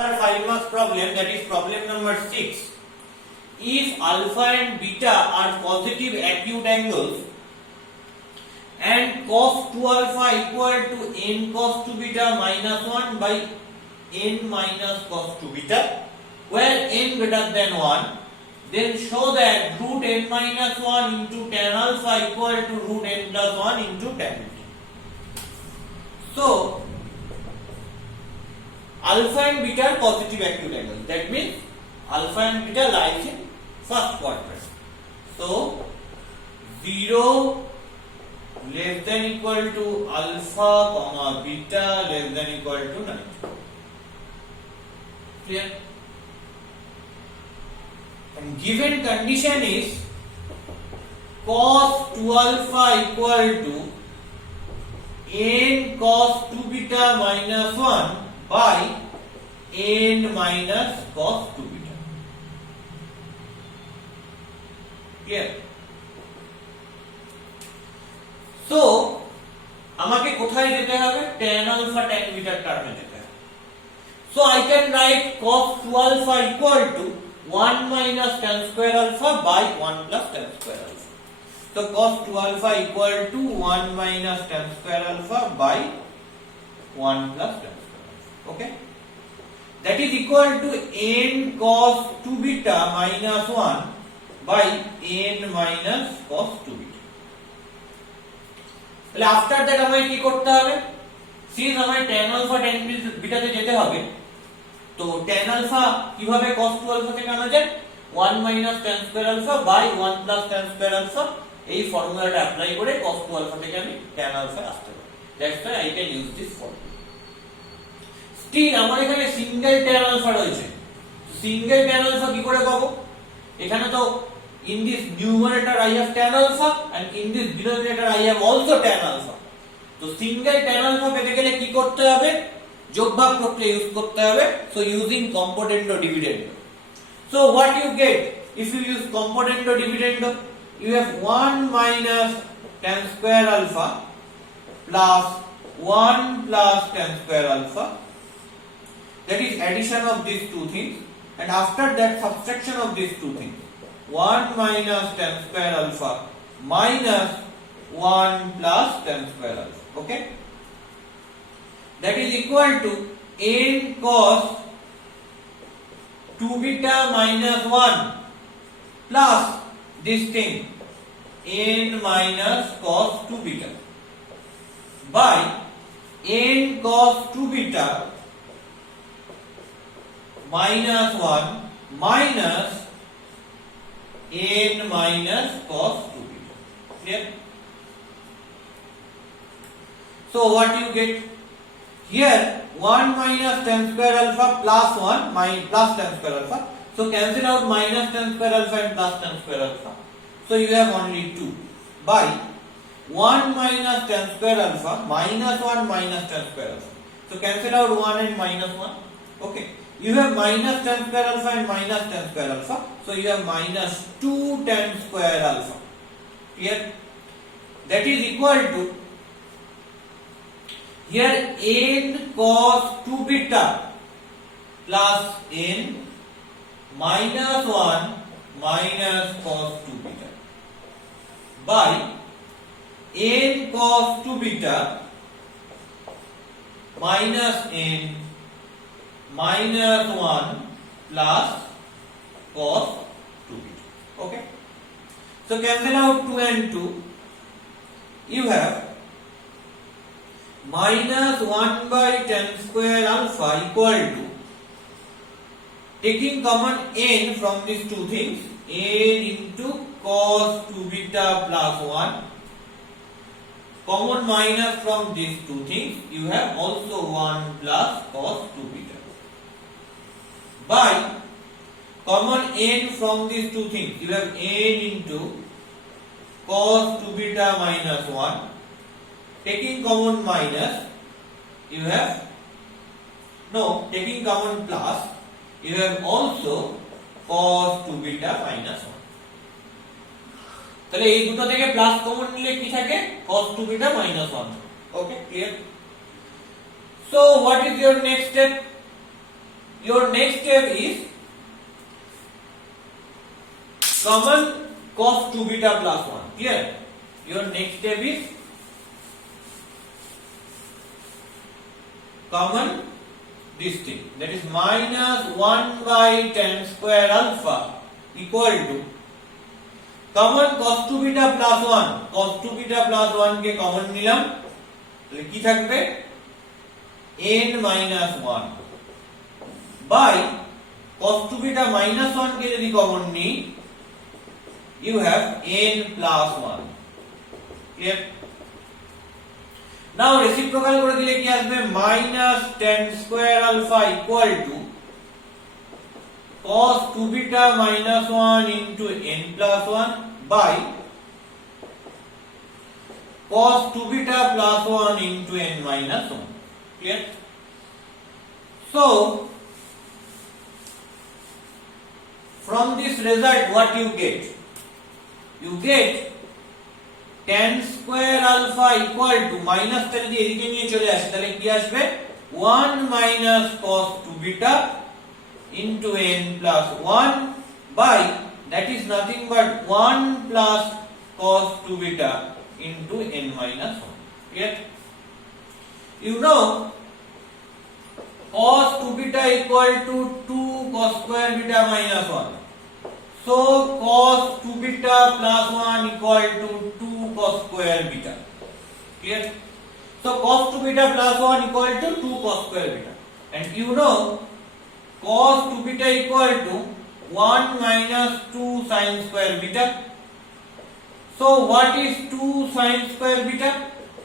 Our 5 marks problem, that is problem number 6. If alpha and beta are positive acute angles and cos 2 alpha equal to n cos 2 beta minus 1 by n minus cos 2 beta, where n greater than 1, then show that root n minus 1 into tan alpha equal to root n plus 1 into tan beta. So, alpha and beta are positive acute angles. That means alpha and beta lies in first quadrant. So 0 less than equal to alpha comma beta less than equal to 90. Clear? And given condition is cos 2 alpha equal to n cos 2 beta minus 1 by n minus cos 2 beta. Clear? So, আমাকে কোথায় যেতে হবে? tan alpha tan beta টার্মে যেতে হবে. So I can write cos 2 alpha equal to 1 minus tan square alpha by 1 plus tan square alpha. So cos 2 alpha equal to 1 minus tan square alpha by 1 plus tan square alpha. Okay? That is equal to n cos 2 beta minus 1 by n minus cos 2 beta. তাহলে after that আমায় কি করতে হবে? Since আমায় tan alpha tan beta তে যেতে হবে, তো tan alpha কিভাবে cos 2 alpha থেকে আনা যায়? 1 minus tan square alpha by 1 plus tan square alpha, এই ফর্মুলাটা অ্যাপ্লাই করে cos 2 alpha থেকে আমি tan alpha আসতে পারি. That's why I can use this formula. Still আমার এখানে সিঙ্গেল tan alpha রয়েছে. সিঙ্গেল tan alpha কি করে পাবো? এখানে তো in this numerator I have tan alpha and in this denominator I have also tan alpha. তো সিঙ্গেল tan alpha পেতে গেলে কি করতে হবে? যোগভাগ প্রক্রিয়া ইউজ করতে হবে. So using componendo dividendo. So what you get if you use componendo dividendo? You have 1 minus tan square alpha plus 1 plus tan square alpha. That is addition of these two things, and after that subtraction of these two things. 1 minus tan square alpha minus 1 plus tan square alpha. Okay? That is equal to n cos 2 beta minus 1 plus this thing n minus cos 2 beta by n cos 2 beta minus 1 minus n minus cos 2 beta. Clear? So what you get? Here 1 minus tan square alpha plus 1 plus tan square alpha. So cancel out minus tan square alpha and plus tan square alpha. So you have only 2 by 1 minus tan square alpha minus 1 minus tan square alpha. So cancel out 1 and minus 1. Okay. You have minus tan square alpha and minus tan square alpha. So you have minus 2 tan square alpha. Clear? That is equal to here n cos 2 beta plus n minus 1 minus cos 2 beta by n cos 2 beta minus n minus 1 plus cos 2 beta. Okay? So cancel out 2 and 2. You have minus 1 by tan square alpha equal to, taking common n from these two things, n into cos 2 beta plus 1, common minus from these two things, you have also 1 plus cos 2 beta by common n from these two things, you have n into cos 2 beta minus 1, taking common minus, you have taking common plus, you have also cos 2 beta minus 1. তাহলে এই দুটো থেকে plus common নিলে কি থাকে? cos 2 beta minus 1. Okay, clear? So what is your next step? your next step is common cos 2 beta plus 1. Clear? Your next step is common this thing, that is minus 1 by tan square alpha equal to common cos 2 beta plus 1. cos 2 beta plus 1 के common নিলাম, তাহলে কি থাকবে n minus 1 by cos 2 beta minus 1 কে যদি common নিই, you have n plus 1. Clear? Now reciprocal করে দিলে কি আসবে minus tan square alpha equal to cos 2 beta minus 1 into n plus 1 by cos 2 beta plus 1 into n minus 1. Clear? So from this result what you get? You get tan square alpha equal to minus টা যদি এদিকে নিয়ে চলে আসে তাহলে কি আসবে 1 minus cos 2 beta into n plus 1 by that is nothing but 1 plus cos 2 beta into n minus 1. Get? You know cos 2 beta equal to 2 cos square beta minus 1. So cos 2 beta plus 1 equal to 2 cos square beta. Clear? So cos 2 beta plus 1 equal to 2 cos square beta. And you know cos 2 beta equal to 1 minus 2 sin square beta. So what is 2 sin square beta?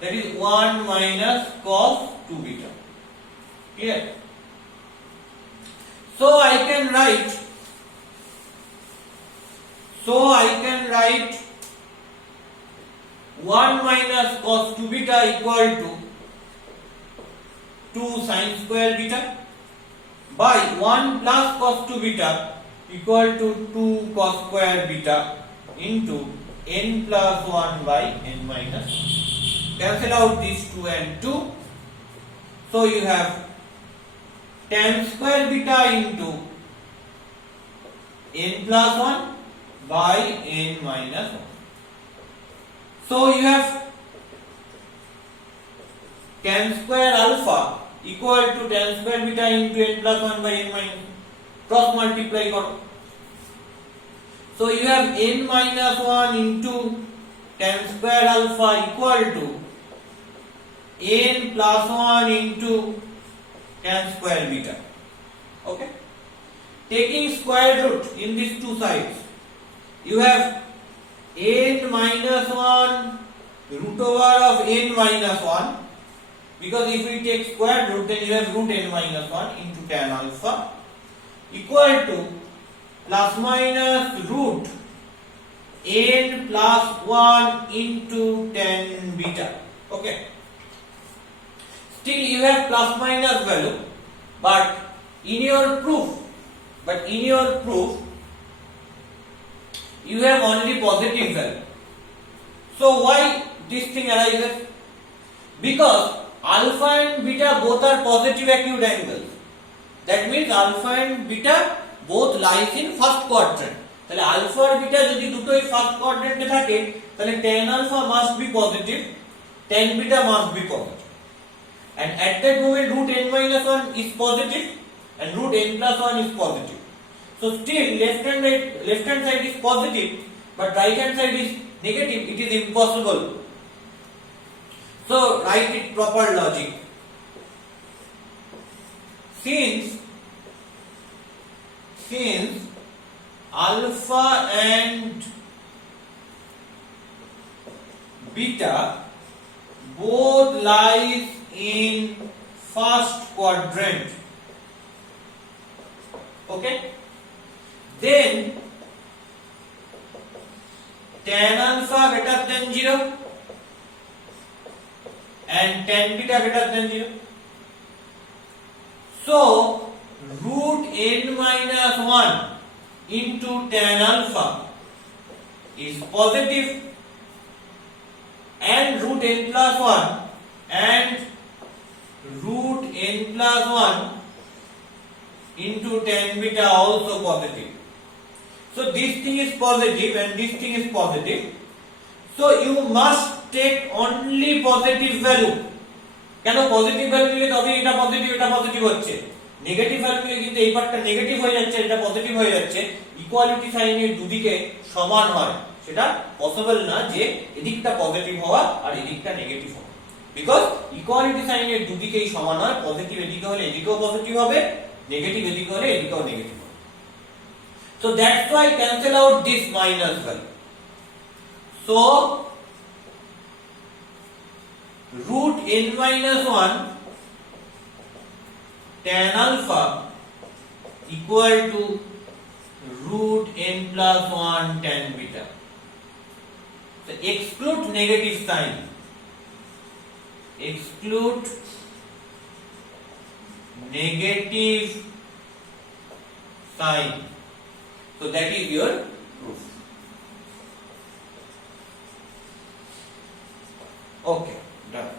That is 1 minus cos 2 beta. Clear? So I can write 1 minus cos 2 beta equal to 2 sin square beta by 1 plus cos 2 beta equal to 2 cos square beta into n plus 1 by n minus 1. Cancel out these 2 and 2. So you have tan square beta into n plus 1 by n minus 1. So you have tan square alpha equal to tan square beta into n plus 1 by n minus 1. Cross multiply karo. So you have n minus 1 into tan square alpha equal to n plus 1 into tan square beta. Okay? Taking square root in these two sides, you have n minus 1 root over of n minus 1, because if we take square root then you have root n minus 1 into tan alpha equal to plus minus root n plus 1 into tan beta. Okay, still you have plus minus value, but in your proof you have only positive value. So why this thing arises? Because alpha and beta both are positive acute angles. That means alpha and beta both lies in first quadrant. তাহলে alpha আর beta যদি দুটোই first quadrant এ থাকে তাহলে tan alpha must be positive, tan beta must be positive. And at that moment root n minus 1 is positive and root n plus 1 is positive. So still left hand side is positive but right hand side is negative. It is impossible. So write it proper logic. Since alpha and beta both lies in first quadrant, okay, then tan alpha greater than 0 and tan beta greater than 0. So root n minus 1 into tan alpha is positive and root n plus 1 and root n plus 1 into tan beta also positive. So this thing is positive and this thing is positive. So you must take only positive value. কেন positive value নিলে তবে এটা positive হচ্ছে, negative value নিলে কিন্তু এই পার্টটা negative হয়ে যাচ্ছে, এটা পজিটিভ হয়ে যাচ্ছে। ইকুয়ালিটি সাইনের দুদিকে সমান হয় সেটা পসিবল না যে এদিকটা পজিটিভ হওয়া আর এদিকটা নেগেটিভ হওয়া, বিকজ ইকুয়ালিটি সাইনের দুদিকেই সমান হয়। পজিটিভ এদিকে হলে এদিকেও পজিটিভ হবে, নেগেটিভ এদিকে হলে এদিকেও নেগেটিভ হবে। So that's why cancel out this minus value. So root n minus 1 tan alpha equal to root n plus 1 tan beta. So exclude negative sign. Exclude negative sign. So that is your proof. Okay, done.